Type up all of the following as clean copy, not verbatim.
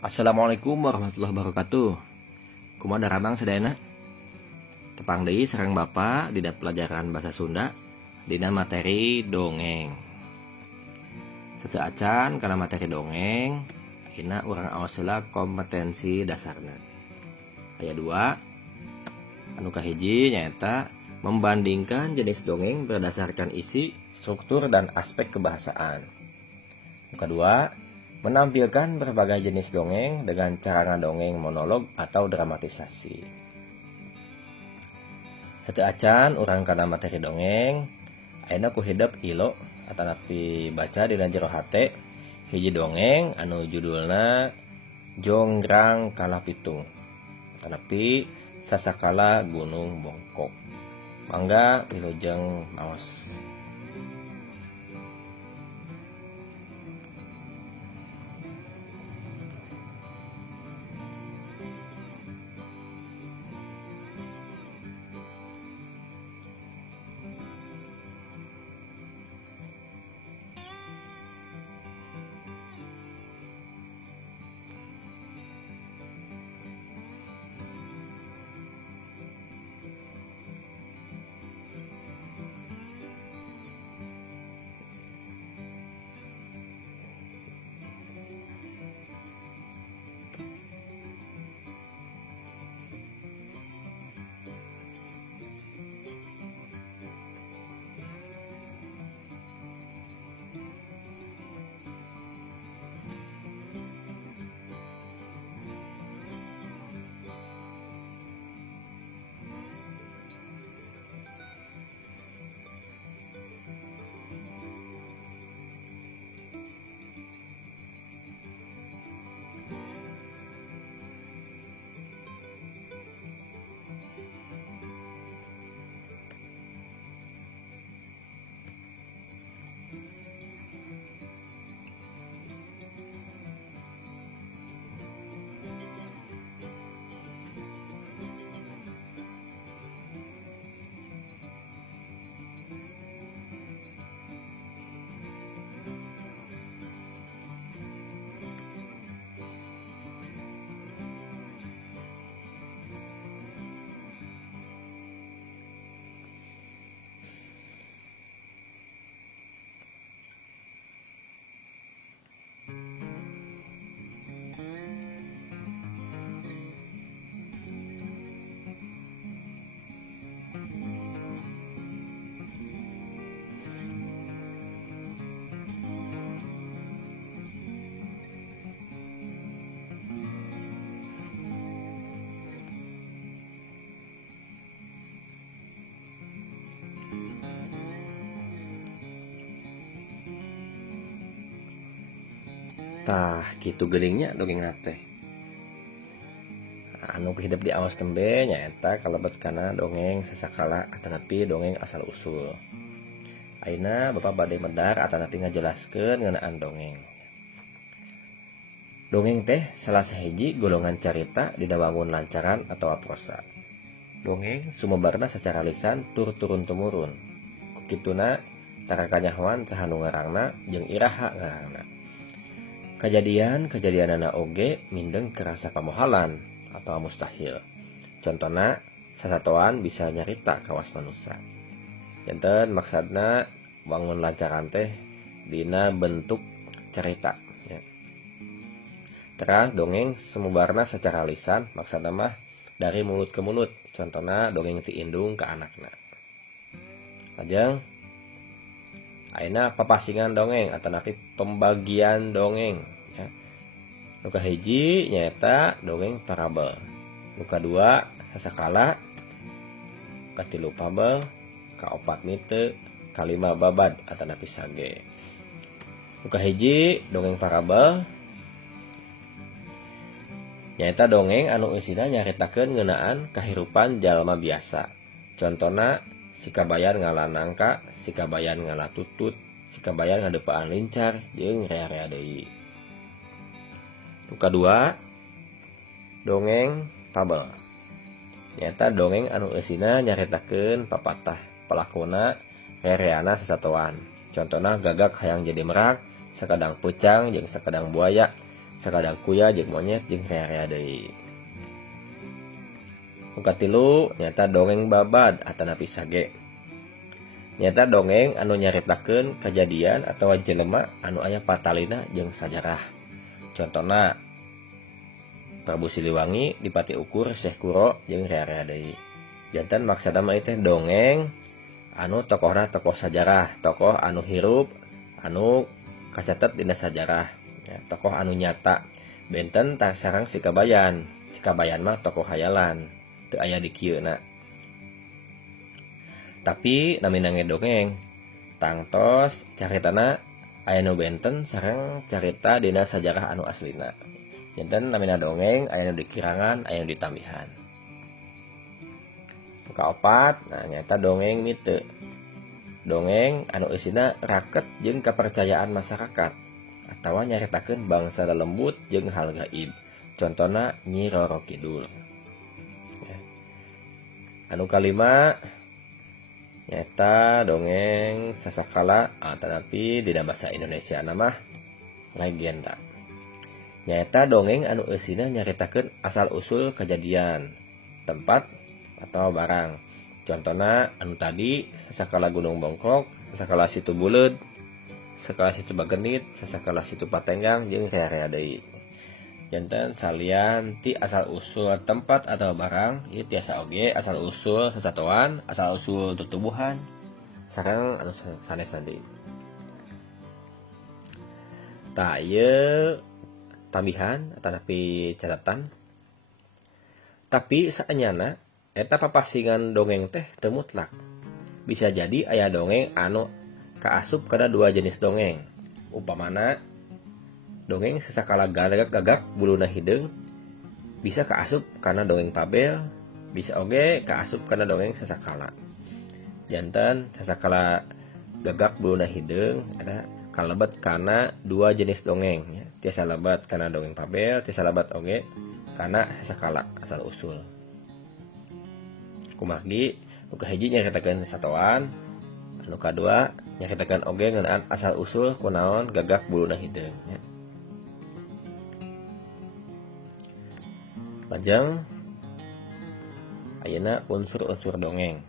Assalamualaikum warahmatullahi wabarakatuh. Kumaha daramang sadayana? Tepang deui sareng Bapa dina pelajaran basa Sunda dina materi dongeng. Sateu acan kana materi dongeng, ayeuna urang aos heula kompetensi dasarna. Aya 2. Anu kahiji nyaeta membandingkan jenis dongeng berdasarkan isi, struktur, dan aspek kebahasaan. Anu kedua, menampilkan berbagai jenis dongeng dengan cara ngadongeng monolog atau dramatisasi. Sateu acan urang kana materi dongeng, ayeuna ku hidep ilo atanapi baca dina jero hate hiji dongeng anu judulna Jonggrang Kalapitung atanapi Sasakala Gunung Bongkok. Mangga wilujeng maos. Tah kitu geuning dongeng teh. Anu hidup di aos tembe nyaeta kalebet kana dongeng Sasakala atanapi dongeng asal usul. Ayeuna Bapak bade medar atanapi ngajelaskeun ngeunaan dongeng. Dongeng teh salah sahiji golongan carita dina wangun lancaran atau prosa. Dongeng sumebarna sacara lisan tur turun-temurun. Kukituna tara kanyahoan saha nu ngarangna jeung iraha ngarangna. Kejadian-kejadianana oge mindeng kerasa pamohalan atau mustahil. Contohna sasatoan bisa nyarita kawas manusia. Janten maksudna wangun lancaran teh dina bentuk cerita ya. Terus dongeng sumebarna secara lisan maksudna mah dari mulut ke mulut. Contohna dongeng ti indung ke anakna. Lajeng ayeuna papasingan dongeng atanapi pembagian dongeng ya. Nu kahiji nyaeta dongeng parabel. Nu kadua Sasakala, katilu fabel, kaopat mite, kalima babad atanapi sage. Nu kahiji dongeng parabel nyaeta dongeng anu eusina nyaritakeun ngeunaan kahirupan jalma biasa. Contona si kabayan ngalah nangka, si kabayan ngalah tutut, si kabayan ngadepaan lincar, jeung rea-rea deui. Nu kadua, dongeng fabel. Nyata dongeng anu eusina nyaritakeun papatah pelakuna rea-reana sasatoan. Contona gagak hayang jadi merak, sakadang peucang jeung sakadang buaya, sakadang kuya jeung monyet jeung rea-rea deui. Nu katilu nyata dongeng babad atanapi sage. Nyata dongeng anu nyaritakeun kejadian atawa jelema anu aya patalina jeung sajarah. Contona Prabu Siliwangi dipati ukur Syekh Kuro jeung rea-rea deui. Janten maksudna mah teh dongeng anu tokohna tokoh sajarah, tokoh anu hirup, anu kacatet dina sajarah, ya, tokoh anu nyata. Benten tah sareng si Kabayan. Si Kabayan mah tokoh hayalan, teu aya di kieuna. Tapi nami nange dongeng tangtos caritana aya nu benten sareng carita dina sajarah anu aslina. Janten namina dongeng aya nu dikirangan, aya nu ditambihan. Kaopat, nah nyata dongeng mite. Dongeng anu eusina raket jeung kepercayaan masyarakat atawa nyaritakeun bangsa lelembut jeung hal gaib. Contona Nyi Roro Kidul. Ya. Anu kalima nyata dongeng sasakala tetapi dina basa Indonesia nama legenda. Nyata dongeng anu eusina nyaritakeun asal usul kejadian, tempat atau barang. Contohna anu tadi sasakala Gunung Bongkok, sasakala Situ Buleud, sasakala Situ Bagenit, sasakala Situ Patenggang jeung rea-rea deui. Janten salian ti asal usul tempat atau barang ieu tiasa oge asal usul sasatuan, asal usul tutubuhan sareng anu sanesna deui. Tah ieu tambihan atanapi catatan. Tapi saenyana eta papasingan dongeng teh teu mutlak. Bisa jadi aya dongeng anu kaasup kana dua jenis dongeng. Upamana dongeng sasakala gagak buluna hideung bisa kaasup kana dongeng pabel, bisa oge kaasup kana dongeng sasakala. Janten sasakala gagak buluna hideung ada kalebet kana dua jenis dongeng ya. Tiasa lebat kana dongeng pabel, tiasa lebat oge kana sasakala asal usul. Kumargi nu kahiji nyaritakeun satuan, anu kadua nyaritakeun oge ngeunaan asal usul kunaon gagak buluna hideung ya. Lajeng ayeuna unsur-unsur dongeng.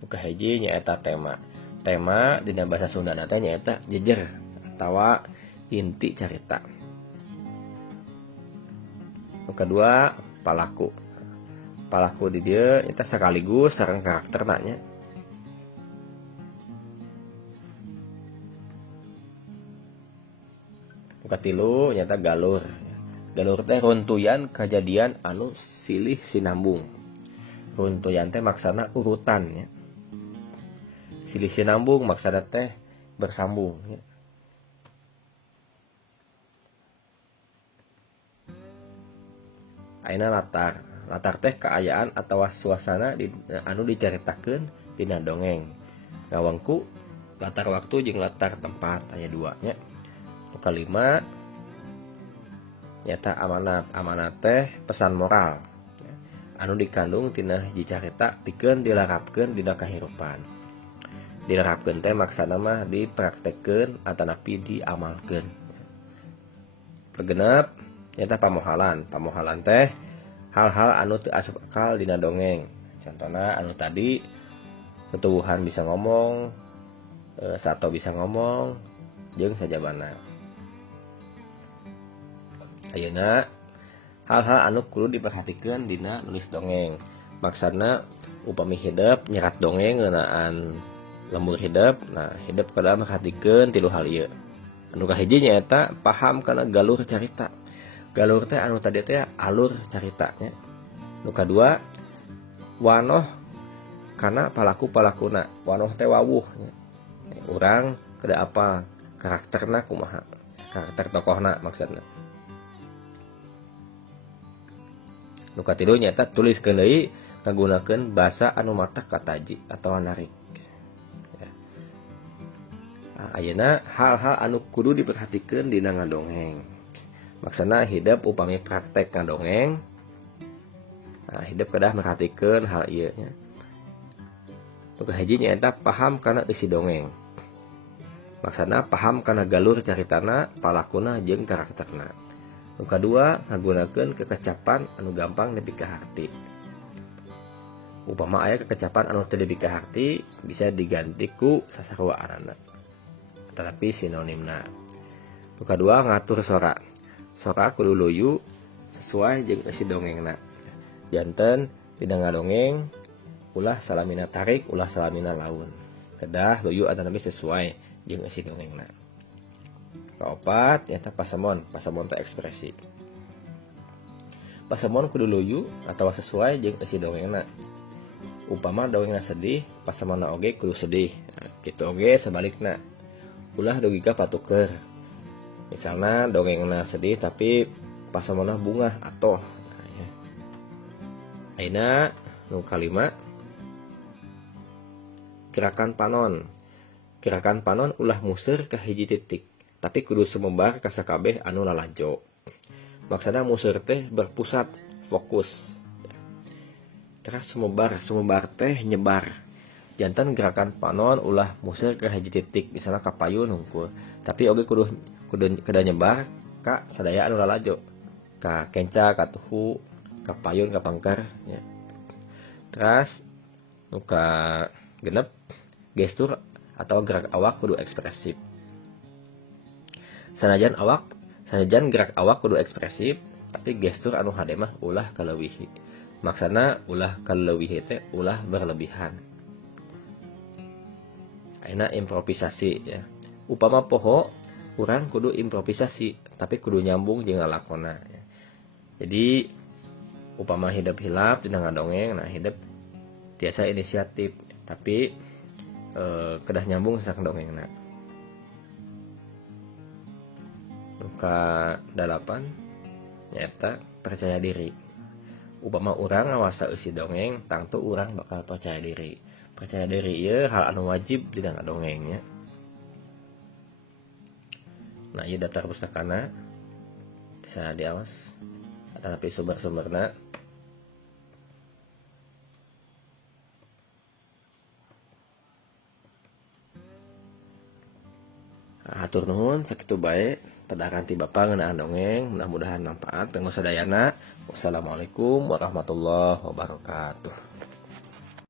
Nu kahiji nyaeta tema. Tema dina basa Sundana teh nyaeta jejer atawa inti carita. Nu kadua palaku. Palaku di dieu eta sakaligus sareng karakterna nya. Nu katilu nyaeta galur. Galur teh runtuyan kejadian anu silih sinambung. Runtuyan teh maksana urutan ya. Silih sinambung maksana teh bersambung ya. Ayeuna latar. Latar teh kaayaan atawa suasana anu dicaritakeun dina dongeng. Ngawangku latar waktu jeung latar tempat aya dua nya. Nu kalima nyata amanat teh pesan moral anu dikandung tina dicarita pikeun dilarapkeun dina kahirupan. Dilarapkeun teh maksana mah dipraktekkeun atanapi diamalkeun. Kagenep nyata pamohalan. Pamohalan teh hal-hal anu teu asup akal dina dongeng. Contohna anu tadi tutuwuhan bisa ngomong, sato bisa ngomong, jeung sajabana. Ayeuna hal-hal anu kudu diperhatikeun dina nulis dongeng. Maksudna upami hideup nyerat dongeng ngeunaan lembur hideup. Nah, hideup kudu merhatikeun tilu hal ieu. Anu kahiji nyaeta paham kana galur carita. Galur teh anu tadi teh alur caritanya. Nu kadua wanoh kana palaku-palakuna. Wanoh teh wawuh nya. Urang kada apa karakterna kumaha. Karakter tokohna maksudna. Nu katilu nyata tuliskeun deui ngagunakeun basa anu matak kataji atawa narik. Ya. Nah, ayeuna hal-hal anu kudu diperhatikeun dina ngadongeng. Maksudna hideup upami praktek ngadongeng. Nah, hideup kedah merhatikeun hal ieu nya. Nu kahiji nyaeta paham kana isi dongeng. Maksana paham kana galur caritana, palakuna jeung karakterna. Nu kadua ngagunakeun kekecapan anu gampang nepi ka harti. Upama aya kekecapan anu teu nepi ka harti bisa diganti ku sasarua anana. Tetapi sinonimna. Nu kadua ngatur sora. Sora kudu luyu sesuai jeung isi dongengna. Janten dina ngadongeng ulah salamina tarik, ulah salamina laun. Kedah luyu adalah sesuai jeung isi dongengna. Kaopat eta pasamon teh ekspresi. Pasamon kudu luyu atau sesuai jeung isi dongengna. Upama dongengna sedih, pasamonna oge kudu sedih. Kitu oge sebalikna. Ulah dogika patuker. Misalna dongengna sedih tapi pasamonna bunga atoh. Ayeuna nu kalima gerakan panon. Gerakan panon ulah museur ka hiji titik, tapi kudu sumebar ka sakabeh anu lalajo. Maksudna museur teh berpusat, fokus. Terus sumebar teh nyebar. Jantan gerakan panon ulah museur ka hiji titik, misalnya ka payun hungkul, tapi oge kudu nyebar ka sadaya anu lalajo. Ka kenca, ka tuhu, ka payun, ka pangker ya. Terus nu ka genep gestur atau gerak awak kudu ekspresif. Sanajan gerak awak kudu ekspresif, tapi gestur anu hade mah ulah kaleuwih. Maksana ulah kaleuwih teh ulah berlebihan. Ayeuna improvisasi ya. Upama poho urang kudu improvisasi, tapi kudu nyambung jeung lalakonna ya. Jadi upama hidup hilap dina ngadongeng, nah hidup tiasa inisiatif, tapi kedah nyambung sak dongengna. Nuka 8 nyata percaya diri. Upama urang ngawasa eusi dongeng, tangtu urang bakal percaya diri. Percaya diri ieu hal anu wajib dina ngadongengnya. Nah, ieu daftar pustakana bisa diawas. Tetapi sumber-sumberna hatur nuhun sakitu bae padaran ti Bapa ngeunaan dongeng, mudah-mudahan manfaat kanggo sadayana. Wassalamualaikum warahmatullahi wabarakatuh.